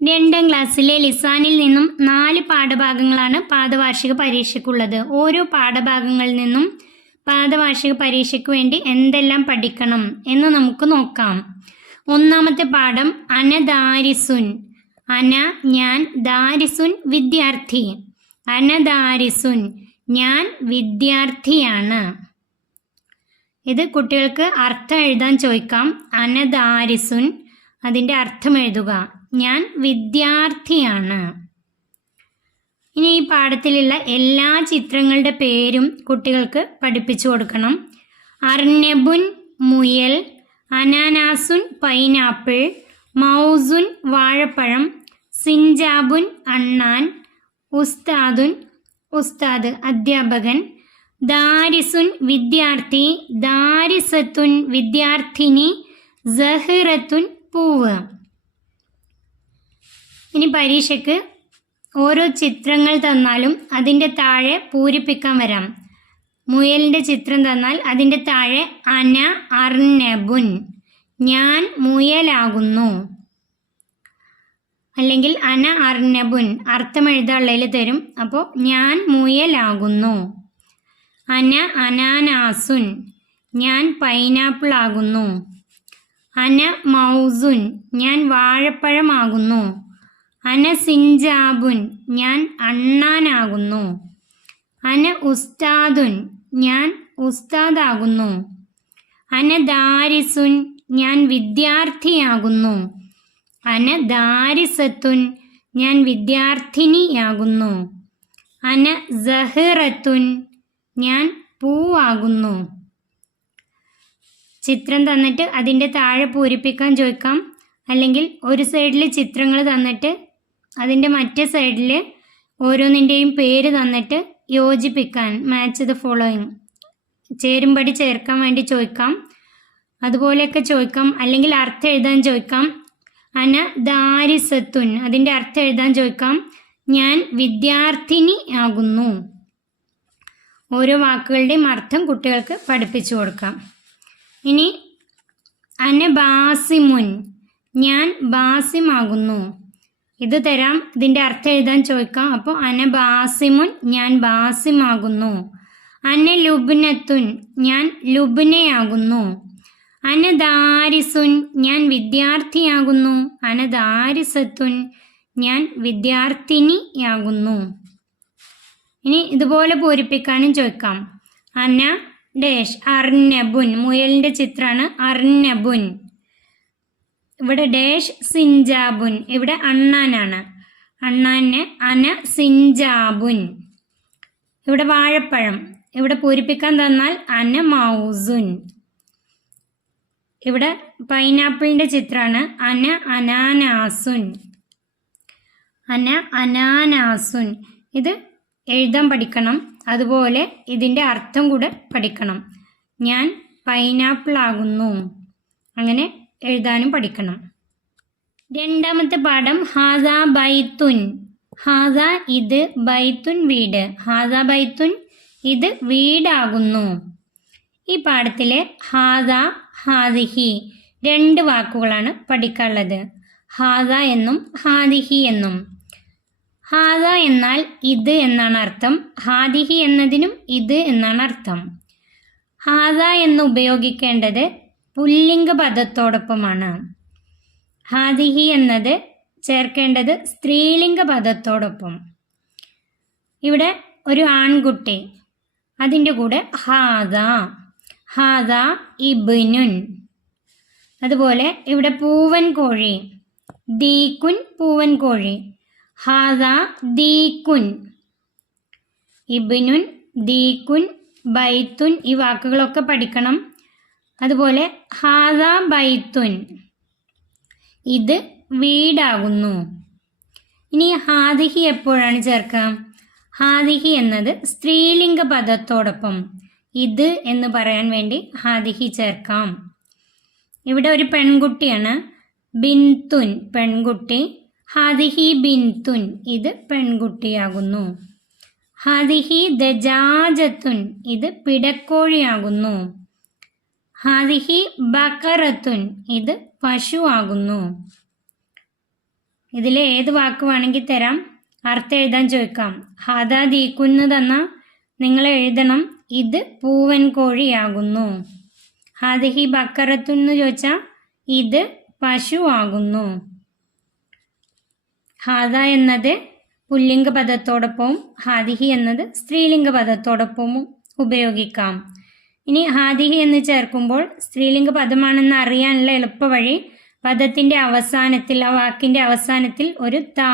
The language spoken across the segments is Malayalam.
2ാം ക്ലാസ്സിലെ ലിസാനിൽ നിന്നും 4 പാഠഭാഗങ്ങളാണ് പാദവാർഷിക പരീക്ഷയ്ക്കുള്ളത്. ഓരോ പാഠഭാഗങ്ങളിൽ നിന്നും പാദവാർഷിക പരീക്ഷയ്ക്ക് വേണ്ടി എന്തെല്ലാം പഠിക്കണം എന്ന് നമുക്ക് നോക്കാം. ഒന്നാമത്തെ പാഠം അന ദാരിസുൻ. അന ഞാൻ, ദാരിസുൻ വിദ്യാർത്ഥി. അന ദാരിസുൻ ഞാൻ വിദ്യാർത്ഥിയാണ്. ഇത് കുട്ടികൾക്ക് അർത്ഥം എഴുതാൻ ചോദിക്കാം. അന ദാരിസുൻ, അതിൻ്റെ അർത്ഥം എഴുതുക. ഞാൻ വിദ്യാർത്ഥിയാണ്. ഇനി ഈ പാഠത്തിലുള്ള എല്ലാ ചിത്രങ്ങളുടെ പേരും കുട്ടികൾക്ക് പഠിപ്പിച്ചു കൊടുക്കണം. അർനബുൻ മുയൽ, അനാനാസുൻ പൈനാപ്പിൾ, മൗസുൻ വാഴപ്പഴം, സിഞ്ചാബുൻ അണ്ണാൻ, ഉസ്താദുൻ ഉസ്താദ് അധ്യാപകൻ, ദാരിസുൻ വിദ്യാർത്ഥി, ദാരിസത്തുൻ വിദ്യാർത്ഥിനി, സഹ്റത്തുൻ പൂവ്. ഇനി പരീക്ഷയ്ക്ക് ഓരോ ചിത്രങ്ങൾ തന്നാലും അതിൻ്റെ താഴെ പൂരിപ്പിക്കാൻ വരാം. മുയലിൻ്റെ ചിത്രം തന്നാൽ അതിൻ്റെ താഴെ അന അർനബുൻ, ഞാൻ മുയലാകുന്നു. അല്ലെങ്കിൽ അന അർനബുൻ അർത്ഥം എഴുതാനുള്ളതിൽ തരും. അപ്പോൾ ഞാൻ മുയലാകുന്നു. അന അനാനാസുൻ, ഞാൻ പൈനാപ്പിൾ ആകുന്നു. അന മൗസുൻ, ഞാൻ വാഴപ്പഴമാകുന്നു. അന സിഞ്ചാബുൻ, ഞാൻ അണ്ണാനാകുന്നു. അന ഉസ്താദുൻ, ഞാൻ ഉസ്താദാകുന്നു. അന ദാരിസുൻ, ഞാൻ വിദ്യാർത്ഥിയാകുന്നു. അന ദാരിസത്തുൻ, ഞാൻ വിദ്യാർത്ഥിനിയാകുന്നു. അന സഹ്റത്തുൻ, ഞാൻ പൂവാകുന്നു. ചിത്രം തന്നിട്ട് അതിൻ്റെ താഴെ പൂരിപ്പിക്കാൻ ചോദിക്കാം. അല്ലെങ്കിൽ ഒരു സൈഡിൽ ചിത്രങ്ങൾ തന്നിട്ട് അതിൻ്റെ മറ്റേ സൈഡിൽ ഓരോന്നിൻ്റെയും പേര് തന്നിട്ട് യോജിപ്പിക്കാൻ, മാച്ച് ദ ഫോളോയിങ്, ചേരുംപടി ചേർക്കാൻ വേണ്ടി ചോദിക്കാം. അതുപോലെയൊക്കെ ചോദിക്കാം. അല്ലെങ്കിൽ അർത്ഥം എഴുതാൻ ചോദിക്കാം. അന ദാരിസത്തുൻ, അതിൻ്റെ അർത്ഥം എഴുതാൻ ചോദിക്കാം. ഞാൻ വിദ്യാർത്ഥിനി ആകുന്നു. ഓരോ വാക്കുകളുടെയും അർത്ഥം കുട്ടികൾക്ക് പഠിപ്പിച്ചു കൊടുക്കാം. ഇനി അന ബാസിമുൻ, ഞാൻ ബാസിമാകുന്നു. ഇത് തരാം. ഇതിൻ്റെ അർത്ഥം എഴുതാൻ ചോദിക്കാം. അപ്പോൾ അന ബാസിമുൻ, ഞാൻ ബാസിമാകുന്നു. അന ലുബ്നത്തുൻ, ഞാൻ ലുബ്നയാകുന്നു. അന ദാരിസുൻ, ഞാൻ വിദ്യാർത്ഥിയാകുന്നു. അന ദാരിസത്തുൻ, ഞാൻ വിദ്യാർത്ഥിനിയാകുന്നു. ഇനി ഇതുപോലെ പൂരിപ്പിക്കാനും ചോദിക്കാം. അന ഡേഷ് അർനബുൻ, മുയലിൻ്റെ ചിത്രമാണ് അർനബുൻ. ഇവിടെ ഡേഷ് സിഞ്ചാബുൻ, ഇവിടെ അണ്ണാനാണ്. അണ്ണാന് അന സിഞ്ചാബുൻ. ഇവിടെ വാഴപ്പഴം, ഇവിടെ പൂരിപ്പിക്കാൻ തന്നാൽ അന മൗസുൻ. ഇവിടെ പൈനാപ്പിളിൻ്റെ ചിത്രമാണ് അന അനാനാസുൻ. അന അനാനാസുൻ. ഇത് എഴുതാൻ പഠിക്കണം. അതുപോലെ ഇതിൻ്റെ അർത്ഥം കൂടെ പഠിക്കണം. ഞാൻ പൈനാപ്പിൾ ആകുന്നു. അങ്ങനെ എഴുതാനും പഠിക്കണം. 2ാമത്തെ പാഠം ഹാദ ബൈത്തുൻ. ഹാദ ഇത്, ബൈത്തുൻ വീട്. ഹാദ ബൈത്തുൻ, ഇത് വീടാകുന്നു. ഈ പാഠത്തിലെ ഹാദ ഹാദിഹി 2 വാക്കുകളാണ് പഠിക്കാനുള്ളത്. ഹാദ എന്നും ഹാദിഹി എന്നും. ഹാദ എന്നാൽ ഇത് എന്നാണ് അർത്ഥം. ഹാദിഹി എന്നതിനും ഇത് എന്നാണ് അർത്ഥം. ഹാദ എന്ന് ഉപയോഗിക്കേണ്ടത് പുല്ലിംഗ പദത്തോടൊപ്പമാണ്. ഹാദിഹി എന്നത് ചേർക്കേണ്ടത് സ്ത്രീലിംഗ പദത്തോടൊപ്പം. ഇവിടെ ഒരു ആൺകുട്ടി, അതിൻ്റെ കൂടെ ഹാദ. ഹാദ ഇബ്നുൻ. അതുപോലെ ഇവിടെ പൂവൻ കോഴി, ദീക്കുൻ പൂവൻ കോഴി. ഹാദ ദീക്കുൻ. ഇബ്നുൻ, ദീക്കുൻ, ബൈത്തുൻ, ഈ വാക്കുകളൊക്കെ പഠിക്കണം. അതുപോലെ ഹാദ ബൈത്തുൻ, ഇത് വീടാകുന്നു. ഇനി ഹാദിഹി എപ്പോഴാണ് ചേർക്കാം? ഹാദിഹി എന്നത് സ്ത്രീലിംഗ പദത്തോടൊപ്പം ഇത് എന്ന് പറയാൻ വേണ്ടി ഹാദിഹി ചേർക്കാം. ഇവിടെ ഒരു പെൺകുട്ടിയാണ്, ബിൻതുൻ പെൺകുട്ടി. ഹാദിഹി ബിൻതുൻ, ഇത് പെൺകുട്ടിയാകുന്നു. ഹാദിഹി ദജാജത്തുൻ, ഇത് പിടക്കോഴിയാകുന്നു. ഹാദിഹി ബക്കറത്തുൻ, ഇത് പശു ആകുന്നു. ഇതിൽ ഏത് വാക്ക് വേണമെങ്കിൽ തരാം, അർത്ഥം എഴുതാൻ ചോദിക്കാം. ഹാദാ ദീക്കുന്ന് തന്നാൽ നിങ്ങൾ എഴുതണം ഇത് പൂവൻ കോഴിയാകുന്നു. ഹാദിഹി ബക്കറത്തുന്ന് ചോദിച്ചാൽ ഇത് പശു ആകുന്നു. ഹാദ എന്നത് പുല്ലിംഗ പദത്തോടൊപ്പവും ഹാദിഹി എന്നത് സ്ത്രീലിംഗ പദത്തോടൊപ്പവും ഉപയോഗിക്കാം. ഇനി ഹാദിഹി എന്ന് ചേർക്കുമ്പോൾ സ്ത്രീലിംഗ പദമാണെന്ന് അറിയാനുള്ള എളുപ്പവഴി പദത്തിൻ്റെ അവസാനത്തിൽ, ആ വാക്കിൻ്റെ അവസാനത്തിൽ ഒരു താ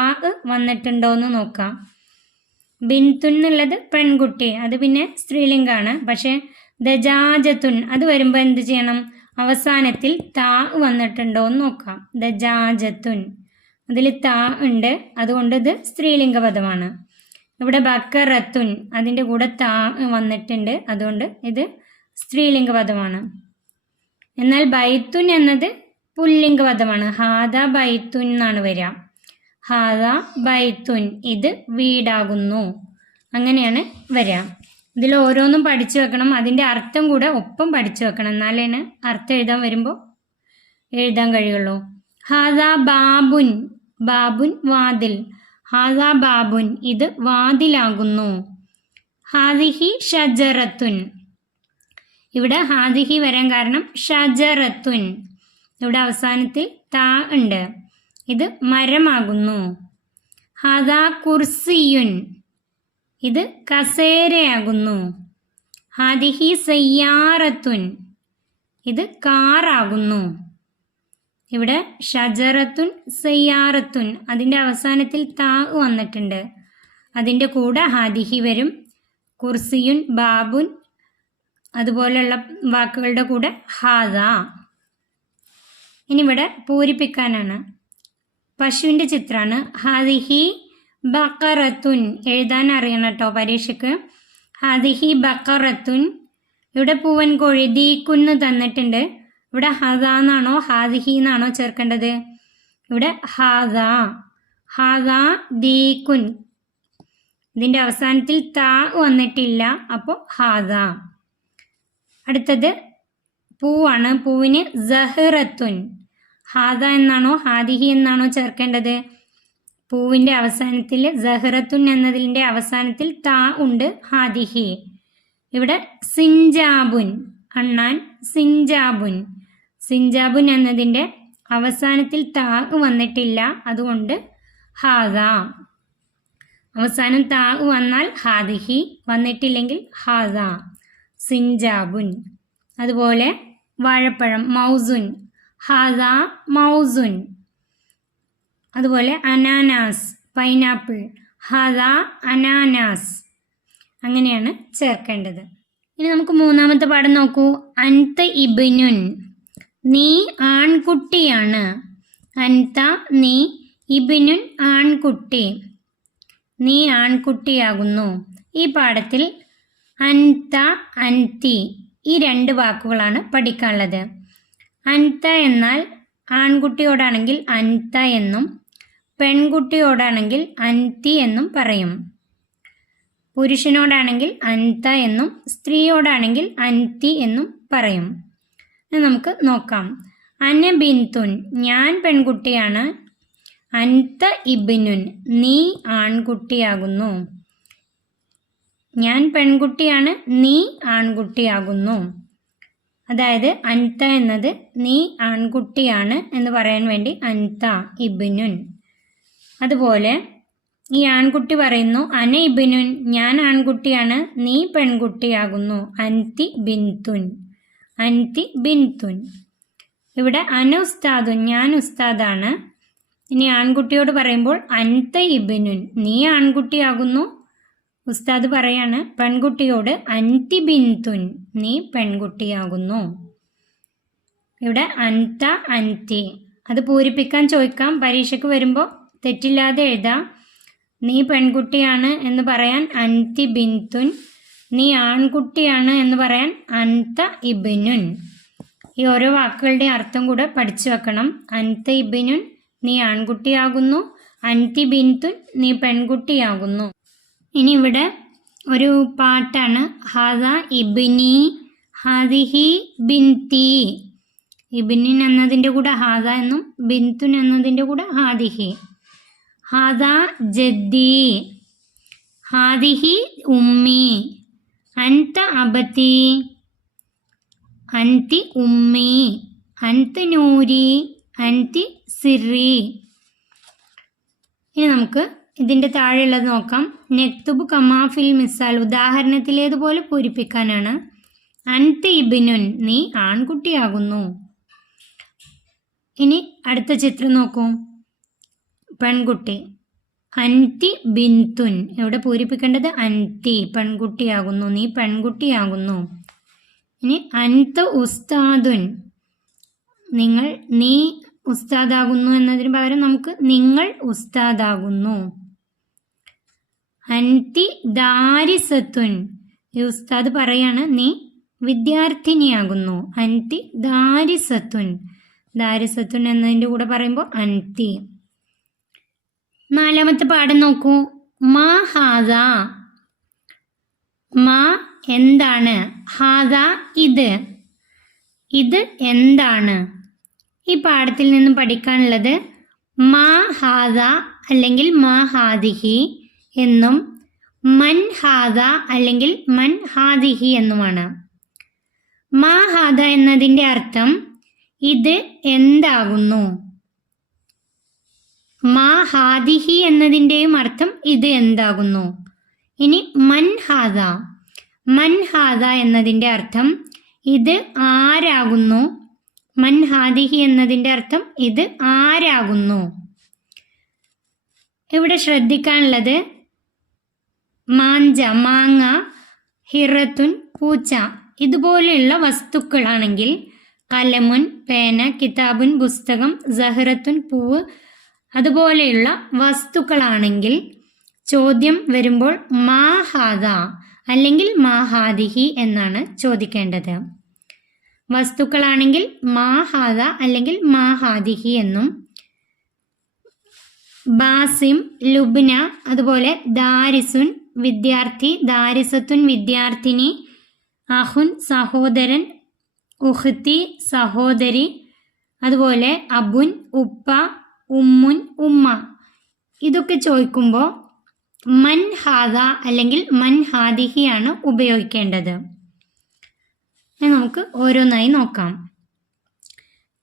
വന്നിട്ടുണ്ടോ എന്ന് നോക്കാം. ബിന്തുൻ എന്നുള്ളത് പെൺകുട്ടി, അത് പിന്നെ സ്ത്രീലിംഗാണ്. പക്ഷേ ദജാജത്തുൻ അത് വരുമ്പോൾ എന്ത് ചെയ്യണം? അവസാനത്തിൽ താ വന്നിട്ടുണ്ടോ എന്ന് നോക്കാം. ദജാജത്തുൻ അതിൽ താ ഉണ്ട്, അതുകൊണ്ട് ഇത് സ്ത്രീലിംഗ പദമാണ്. ഇവിടെ ബക്കറത്തുൻ അതിൻ്റെ കൂടെ താ വന്നിട്ടുണ്ട്, അതുകൊണ്ട് ഇത് സ്ത്രീലിംഗ പദമാണ്. എന്നാൽ ബൈത്തുൻ എന്നത് പുല്ലിംഗ പദമാണ്. ഹാദ ബൈത്തുൻ എന്നാണ് വരിക. ഹാദ ബൈത്തുൻ ഇത് വീടാകുന്നു, അങ്ങനെയാണ് വരിക. ഇതിൽ ഓരോന്നും പഠിച്ചു വെക്കണം, അതിൻ്റെ അർത്ഥം കൂടെ ഒപ്പം പഠിച്ചു വെക്കണം, എന്നാലേ അർത്ഥം എഴുതാൻ വരുമ്പോൾ എഴുതാൻ കഴിയുള്ളൂ. ഹാദ ബാബുൻ, ബാബുൻ വാതിൽ. ഹാദ ബാബുൻ ഇത് വാതിലാകുന്നു. ഹാദിഹി ഷജറത്തുൻ, ഇവിടെ ഹാദിഹി വരാൻ കാരണം ഷജറത്തുൻ, ഇവിടെ അവസാനത്തിൽ താ ഉണ്ട്, ഇത് മരമാകുന്നു. ഹാദ കുർസിയുൻ ഇത് കസേരയാകുന്നു. ഹാദിഹി സയ്യാറത്തുൻ ഇത് കാറാകുന്നു. ഇവിടെ ഷജറത്തുൻ സയ്യാറത്തുൻ അതിൻ്റെ അവസാനത്തിൽ താ വന്നിട്ടുണ്ട്, അതിൻ്റെ കൂടെ ഹാദിഹി വരും. കുർസിയുൻ, ബാബുൻ അതുപോലെയുള്ള വാക്കുകളുടെ കൂടെ ഹാദ. ഇനി ഇവിടെ പൂരിപ്പിക്കാനാണ്. പശുവിൻ്റെ ചിത്രമാണ്. ഹാദിഹി ബക്കറത്തുൻ എഴുതാൻ അറിയണം കേട്ടോ പരീക്ഷയ്ക്ക്. ഹാദിഹി ബക്കറത്തുൻ. ഇവിടെ പൂവൻ കോഴി ദീക്കുന്ന് തന്നിട്ടുണ്ട്. ഇവിടെ ഹദ എന്നാണോ ഹാദിഹി എന്നാണോ ചേർക്കേണ്ടത്? ഇവിടെ ഹാദ. ഹാദ ദീക്കുൻ, ഇതിൻ്റെ അവസാനത്തിൽ താ വന്നിട്ടില്ല, അപ്പോൾ ഹാദ. അടുത്തത് പൂവാണ്. പൂവിന് സഹറത്തുൻ. ഹാദ എന്നാണോ ഹാദിഹി എന്നാണോ ചേർക്കേണ്ടത്? പൂവിൻ്റെ അവസാനത്തിൽ സഹറത്തുൻ എന്നതിൻ്റെ അവസാനത്തിൽ താ ഉണ്ട്, ഹാദിഹി. ഇവിടെ സിഞ്ചാബുൻ അണ്ണാൻ, സിഞ്ചാബുൻ. സിഞ്ചാബുൻ എന്നതിൻ്റെ അവസാനത്തിൽ താ വന്നിട്ടില്ല, അതുകൊണ്ട് ഹാദ. അവസാനം താ വന്നാൽ ഹാദിഹി, വന്നിട്ടില്ലെങ്കിൽ ഹാദ. സിഞ്ചാബുൻ. അതുപോലെ വാഴപ്പഴം മൗസുൻ. ഹാദ മൗസുൻ. അതുപോലെ അനാനാസ് പൈനാപ്പിൾ. ഹാദ അനാനാസ്. അങ്ങനെയാണ് ചേർക്കേണ്ടത്. ഇനി നമുക്ക് മൂന്നാമത്തെ പാഠം നോക്കൂ. അൻത ഇബ്നുൻ നീ ആൺകുട്ടിയാണ്. അൻത നീ, ഇബ്നുൻ ആൺകുട്ടി, നീ ആൺകുട്ടിയാകുന്നു. ഈ പാഠത്തിൽ അൻത അൻതി ഈ രണ്ട് വാക്കുകളാണ് പഠിക്കാനുള്ളത്. അൻത എന്നാൽ ആൺകുട്ടിയോടാണെങ്കിൽ അൻത എന്നും പെൺകുട്ടിയോടാണെങ്കിൽ അൻതി എന്നും പറയും. പുരുഷനോടാണെങ്കിൽ അൻത എന്നും സ്ത്രീയോടാണെങ്കിൽ അൻതി എന്നും പറയും. നമുക്ക് നോക്കാം. അന ബിന്തുൻ ഞാൻ പെൺകുട്ടിയാണ്. അൻത ഇബ്നുൻ നീ ആൺകുട്ടിയാകുന്നു. ഞാൻ പെൺകുട്ടിയാണ്, നീ ആൺകുട്ടിയാകുന്നു. അതായത് അൻത എന്നത് നീ ആൺകുട്ടിയാണ് എന്ന് പറയാൻ വേണ്ടി അൻത ഇബ്നുൻ. അതുപോലെ ഈ ആൺകുട്ടി പറയുന്നു അന ഇബ്നുൻ ഞാൻ ആൺകുട്ടിയാണ്, നീ പെൺകുട്ടിയാകുന്നു. അൻതി ബിന്തുൻ, അൻതി ബിന്തുൻ. ഇവിടെ അന ഉസ്താദുൻ ഞാൻ ഉസ്താദാണ്. ഇനി ആൺകുട്ടിയോട് പറയുമ്പോൾ അൻത ഇബ്നുൻ നീ ആൺകുട്ടിയാകുന്നു. ഉസ്താദ് പറയാണ് പെൺകുട്ടിയോട് അൻതി ബിന്തുൻ നീ പെൺകുട്ടിയാകുന്നു. ഇവിടെ അൻത അൻതി അത് പൂരിപ്പിക്കാൻ ചോദിക്കാം. പരീക്ഷയ്ക്ക് വരുമ്പോൾ തെറ്റില്ലാതെ എഴുതാം. നീ പെൺകുട്ടിയാണ് എന്ന് പറയാൻ അൻതി ബിന്തുൻ, നീ ആൺകുട്ടിയാണ് എന്ന് പറയാൻ അൻത ഇബ്നുൻ. ഈ ഓരോ വാക്കുകളുടെ അർത്ഥം കൂടെ പഠിച്ചു വെക്കണം. അൻത ഇബ്നുൻ നീ ആൺകുട്ടിയാകുന്നു, അൻതി ബിന്തുൻ നീ പെൺകുട്ടിയാകുന്നു. ഇനി ഇവിടെ ഒരു പാട്ടാണ്. ഹാദ ഇബ്നി ഹാദിഹി ബിന്തി. ഇബ്നിൻ എന്നതിൻ്റെ കൂടെ ഹാദ എന്നും ബിന്തുൻ എന്നതിൻ്റെ കൂടെ ഹാദിഹി. ഹാദാ ജദ്ദി, ഹാദിഹി ഉമ്മി, അൻത അബതി, അൻതി ഉമ്മി, അൻത നൂരി, അൻതി സിറി. ഇനി നമുക്ക് ഇതിൻ്റെ താഴെയുള്ളത് നോക്കാം. നെക്തുബ് കമാഫിൽ മിസാൽ, ഉദാഹരണത്തിലേതുപോലെ പൂരിപ്പിക്കാനാണ്. അൻത ഇബ്നുൻ, നീ ആൺകുട്ടിയാകുന്നു. ഇനി അടുത്ത ചിത്രം നോക്കൂ, പെൺകുട്ടി. അൻതി ബിന്തുൻ, ഇവിടെ പൂരിപ്പിക്കേണ്ടത് അൻതി, പെൺകുട്ടിയാകുന്നു, നീ പെൺകുട്ടിയാകുന്നു. ഇനി അൻത ഉസ്താദുൻ, നിങ്ങൾ, നീ ഉസ്താദാകുന്നു എന്നതിന് പകരം നമുക്ക് നിങ്ങൾ ഉസ്താദാകുന്നു. അൻതി ദാരിസത്തുൻ, ഈ ഉസ്താദ് പറയാണ് നീ വിദ്യാർത്ഥിനിയാകുന്നു. അൻതി ദാരിസത്തുൻ, ദാരിസത്തുൻ എന്നതിൻ്റെ കൂടെ പറയുമ്പോൾ അൻതി. നാലാമത്തെ പാഠം നോക്കൂ. മാ ഹാദ, മാ എന്താണ്, ഹാദ ഇത്, ഇത് എന്താണ്. ഈ പാഠത്തിൽ നിന്നും പഠിക്കാനുള്ളത് മാ ഹാദ അല്ലെങ്കിൽ മാ ഹാദിഹി എന്നും മൻ ഹാദ അല്ലെങ്കിൽ മൻ ഹാദിഹി എന്നുമാണ്. മാ ഹാദ എന്നതിൻ്റെ അർത്ഥം ഇത് എന്താകുന്നു. മാ ഹാദിഹി എന്നതിൻ്റെയും അർത്ഥം ഇത് എന്താകുന്നു. ഇനി മൻ ഹാദ, മൻ ഹാദ എന്നതിൻ്റെ അർത്ഥം ഇത് ആരാകുന്നു. മൻ ഹാദിഹി എന്നതിൻ്റെ അർത്ഥം ഇത് ആരാകുന്നു. ഇവിടെ ശ്രദ്ധിക്കാനുള്ളത് മാഞ്ച, മാങ്ങ, ഹിറത്തുൻ പൂച്ച ഇതുപോലെയുള്ള വസ്തുക്കളാണെങ്കിൽ, കലമുൻ പേന, കിതാബുൻ പുസ്തകം, സഹറത്തുൻ പൂവ് അതുപോലെയുള്ള വസ്തുക്കളാണെങ്കിൽ ചോദ്യം വരുമ്പോൾ മാ ഹാദ അല്ലെങ്കിൽ മാ ഹാദിഹി എന്നാണ് ചോദിക്കേണ്ടത്. വസ്തുക്കളാണെങ്കിൽ മാ ഹാദ അല്ലെങ്കിൽ മാ ഹാദിഹി എന്നും, ബാസിം, ലുബ്ന അതുപോലെ ദാരിസുൻ വിദ്യാർത്ഥി, ദാരിസത്തുൻ വിദ്യാർത്ഥിനി, അഹുൻ സഹോദരൻ, ഉഖ്തി സഹോദരി, അതുപോലെ അബുൻ ഉപ്പ, ഉമ്മുൻ ഉമ്മ, ഇതൊക്കെ ചോദിക്കുമ്പോൾ മൻ ഹാദ അല്ലെങ്കിൽ മൻ ഹാദിഹിയാണ് ഉപയോഗിക്കേണ്ടത്. നമുക്ക് ഓരോന്നായി നോക്കാം.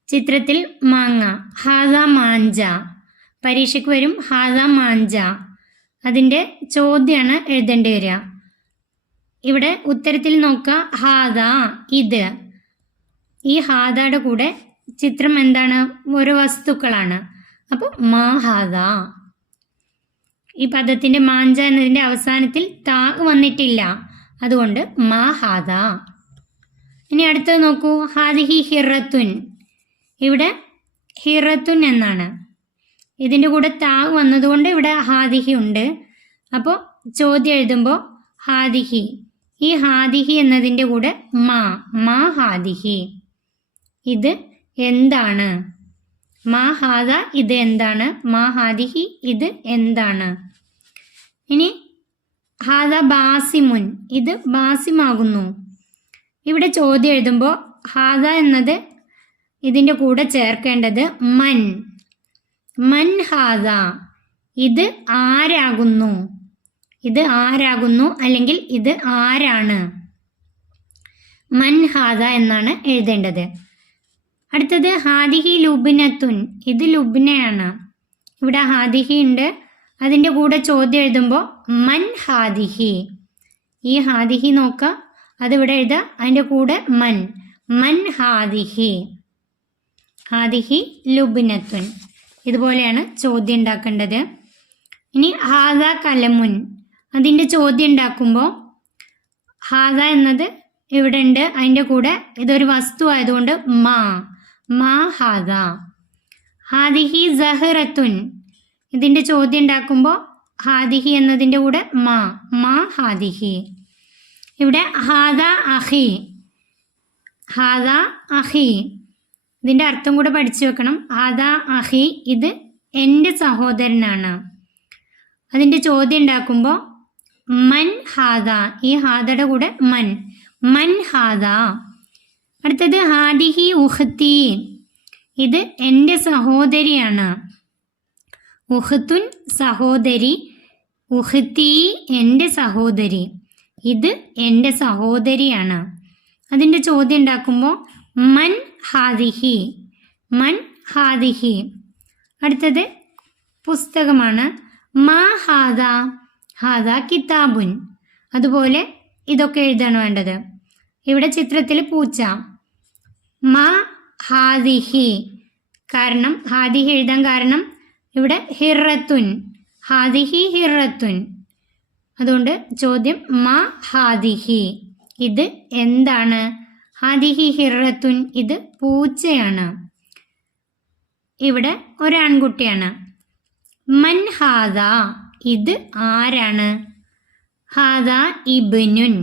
ചിത്രത്തിൽ മാങ്ങ, ഹാദ മാഞ്ച, പരീക്ഷയ്ക്ക് വരും ഹാദ മാഞ്ച, അതിൻ്റെ ചോദ്യമാണ് എഴുതേണ്ടി വരിക. ഇവിടെ ഉത്തരത്തിൽ നോക്കുക, ഹാദ ഇത്. ഈ ഹാദയുടെ കൂടെ ചിത്രം എന്താണ്, ഓരോ വസ്തുക്കളാണ്. അപ്പോൾ മാ ഹാദ. ഈ പദത്തിൻ്റെ മാഞ്ച എന്നതിൻ്റെ അവസാനത്തിൽ താ വന്നിട്ടില്ല, അതുകൊണ്ട് മാ ഹാദ. ഇനി അടുത്തത് നോക്കൂ, ഹാദിഹി ഹിറത്തുൻ. ഇവിടെ ഹിറത്തുൻ എന്നാണ്, ഇതിൻ്റെ കൂടെ താ വന്നതുകൊണ്ട് ഇവിടെ ഹാദിഹി ഉണ്ട്. അപ്പോൾ ചോദ്യം എഴുതുമ്പോൾ ഹാദിഹി, ഈ ഹാദിഹി എന്നതിൻ്റെ കൂടെ മാ ഹാദിഹി, ഇത് എന്താണ്. മാ ഹാദ ഇത് എന്താണ്, മാ ഹാദിഹി ഇത് എന്താണ്. ഇനി ഹാദ ബാസിമുൻ, ഇത് ബാസിമാകുന്നു. ഇവിടെ ചോദ്യം എഴുതുമ്പോൾ ഹാദ എന്നത് ഇതിൻ്റെ കൂടെ ചേർക്കേണ്ടത് മൻ ഹാദ, ഇത് ആരാകുന്നു, ഇത് ആരാകുന്നു അല്ലെങ്കിൽ ഇത് ആരാണ്. മൻ ഹാദ എന്നാണ് എഴുതേണ്ടത്. അടുത്തത് ഹാദിഹി ലുബ്നത്തുൻ, ഇത് ലുബ്നയാണ്. ഇവിടെ ഹാദിഹി ഉണ്ട്, അതിൻ്റെ കൂടെ ചോദ്യം എഴുതുമ്പോൾ മൻ ഹാദിഹി, ഈ ഹാദിഹി നോക്കുക, അതിവിടെ എഴുതുക, അതിൻ്റെ കൂടെ മൻ ഹാദിഹി, ഹാദിഹി ലുബ്നത്തുൻ. ഇതുപോലെയാണ് ചോദ്യം ഉണ്ടാക്കേണ്ടത്. ഇനി ഹാദ കലമുൻ, അതിൻ്റെ ചോദ്യം ഉണ്ടാക്കുമ്പോൾ ഹാദ എന്നത് ഇവിടെ ഉണ്ട്, അതിൻ്റെ കൂടെ ഇതൊരു വസ്തു ആയതുകൊണ്ട് മാ ഹാദ. ഹാദിഹി സഹറത്തുൻ, ഇതിൻ്റെ ചോദ്യം ഉണ്ടാക്കുമ്പോൾ ഹാദിഹി എന്നതിൻ്റെ കൂടെ മാ ഹാദിഹി. ഇവിടെ ഹാദ അഹി, ഇതിൻ്റെ അർത്ഥം കൂടെ പഠിച്ചു വെക്കണം. ഹാദ അഹി, ഇത് എൻ്റെ സഹോദരനാണ്. അതിൻ്റെ ചോദ്യം ഉണ്ടാക്കുമ്പോൾ മൻ ഹാദ, ഈ ഹാദയുടെ കൂടെ മൻ ഹാദ. അടുത്തത് ഹാദിഹി ഉഖ്തി, ഇത് എൻ്റെ സഹോദരിയാണ്. ഉഹ്തുൻ സഹോദരി, ഉഹ്തി എൻ്റെ സഹോദരി, ഇത് എൻ്റെ സഹോദരിയാണ്. അതിൻ്റെ ചോദ്യം ഉണ്ടാക്കുമ്പോൾ മൻ ഹാദിഹി, മൻ ഹാദിഹി. അടുത്തത് പുസ്തകമാണ്. മാ ഹാദ, ഹാദ കിതാബുൻ. അതുപോലെ ഇതൊക്കെ എഴുതാണ് വേണ്ടത്. ഇവിടെ ചിത്രത്തിൽ പൂച്ച. മാ ഹാദിഹി, കാരണം ഹാദിഹി എഴുതാൻ കാരണം ഇവിടെ ഹിറത്തുൻ, ഹാദിഹി ഹിറത്തുൻ. അതുകൊണ്ട് ചോദ്യം മാ ഹാദിഹി, ഇത് എന്താണ്? ഹാദിഹി ഹിറത്തുൻ, ഇത് പൂച്ചയാണ്. ഇവിടെ ഒരാൺകുട്ടിയാണ്. മൻ ഹാദ, ഇത് ആരാണ്? ഹാദ ഇബ്നുൻ,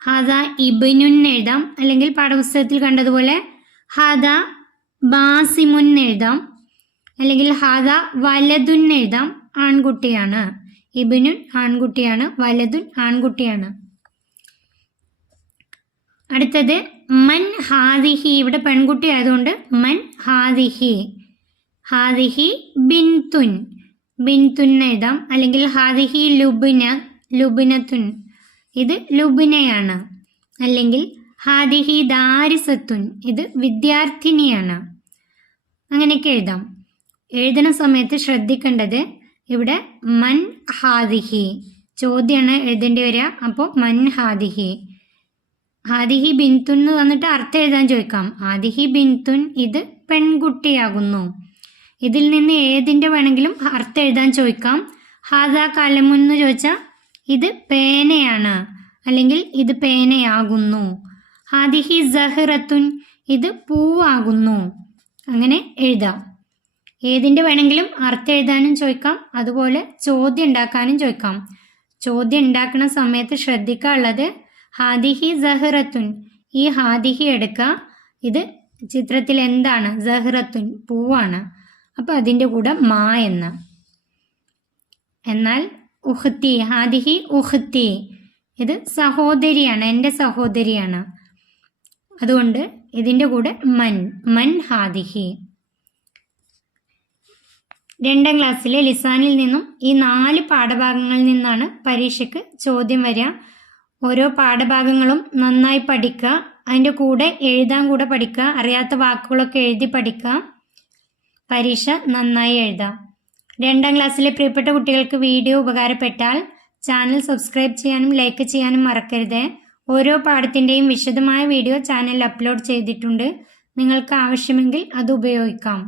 ഹാദ ഇബ്നുൻ എഴുതാം, അല്ലെങ്കിൽ പാഠപുസ്തകത്തിൽ കണ്ടതുപോലെ ഹാദ ബാസിമുൻ എഴുതാം, അല്ലെങ്കിൽ ഹാദ വലതുൻ എഴുതാം. ആൺകുട്ടിയാണ്. ഇബ്നുൻ ആൺകുട്ടിയാണ്, വലതുൻ ആൺകുട്ടിയാണ്. അടുത്തത് മൻ ഹാദിഹി, ഇവിടെ പെൺകുട്ടി ആയതുകൊണ്ട് മൻ ഹാദിഹി. ഹാദിഹി ബിൻതുൻ, ബിൻതുൻ എഴുതാം, അല്ലെങ്കിൽ ഹാദിഹി ലുബ്ന, ലുബ്നത്തുൻ, ഇത് ലുബ്നയാണ്. അല്ലെങ്കിൽ ഹാദിഹി ദാരിസത്തുൻ, ഇത് വിദ്യാർത്ഥിനിയാണ്. അങ്ങനെയൊക്കെ എഴുതാം. എഴുതുന്ന സമയത്ത് ശ്രദ്ധിക്കേണ്ടത് ഇവിടെ മൻ ഹാദിഹി ചോദ്യമാണ് എഴുതേണ്ടി വരിക. അപ്പോൾ മൻ ഹാദിഹി, ഹാദിഹി ബിൻതുൻ എന്ന് വന്നിട്ട് അർത്ഥം എഴുതാൻ ചോദിക്കാം. ഹാദിഹി ബിൻതുൻ, ഇത് പെൺകുട്ടിയാകുന്നു. ഇതിൽ നിന്ന് ഏതിൻ്റെ വേണമെങ്കിലും അർത്ഥം എഴുതാൻ ചോദിക്കാം. ഹാദ കലമുൻ എന്ന് ചോദിച്ചാൽ ഇത് പേനയാണ്, അല്ലെങ്കിൽ ഇത് പേനയാകുന്നു. ഹാദിഹി സഹ്റത്തുൻ, ഇത് പൂവാകുന്നു. അങ്ങനെ എഴുതാം. ഏതിൻ്റെ വേണമെങ്കിലും അർത്ഥം എഴുതാനും ചോദിക്കാം, അതുപോലെ ചോദ്യം ഉണ്ടാക്കാനും ചോദിക്കാം. ചോദ്യം ഉണ്ടാക്കുന്ന സമയത്ത് ശ്രദ്ധിക്കാനുള്ളത് ഹാദിഹി സഹ്റത്തുൻ, ഈ ഹാദിഹി എടുക്കുക. ഇത് ചിത്രത്തിൽ എന്താണ്? സഹ്റത്തുൻ, പൂവാണ്. അപ്പോൾ അതിൻ്റെ കൂടെ മാ എന്ന. എന്നാൽ ഉഹ്തി, ഹാദിഹി ഉഹ്തി, ഇത് സഹോദരിയാണ്, എൻ്റെ സഹോദരിയാണ്. അതുകൊണ്ട് ഇതിൻ്റെ കൂടെ മൻ, മൻ ഹാദിഹി. 2ാം ക്ലാസ്സിലെ ലിസാനിൽ നിന്നും ഈ 4 പാഠഭാഗങ്ങളിൽ നിന്നാണ് പരീക്ഷയ്ക്ക് ചോദ്യം വരിക. ഓരോ പാഠഭാഗങ്ങളും നന്നായി പഠിക്കുക, അതിൻ്റെ കൂടെ എഴുതാൻ കൂടെ പഠിക്കുക, അറിയാത്ത വാക്കുകളൊക്കെ എഴുതി പഠിക്കുക, പരീക്ഷ നന്നായി എഴുതാം. 2ാം ക്ലാസ്സിലെ പ്രിയപ്പെട്ട കുട്ടികൾക്ക് വീഡിയോ ഉപകാരപ്പെട്ടാൽ ചാനൽ സബ്സ്ക്രൈബ് ചെയ്യാനും ലൈക്ക് ചെയ്യാനും മറക്കരുത്. ഓരോ പാഠത്തിൻ്റെയും വിശദമായ വീഡിയോ ചാനലിൽ അപ്ലോഡ് ചെയ്തിട്ടുണ്ട്. നിങ്ങൾക്ക് ആവശ്യമെങ്കിൽ അത് ഉപയോഗിക്കാം.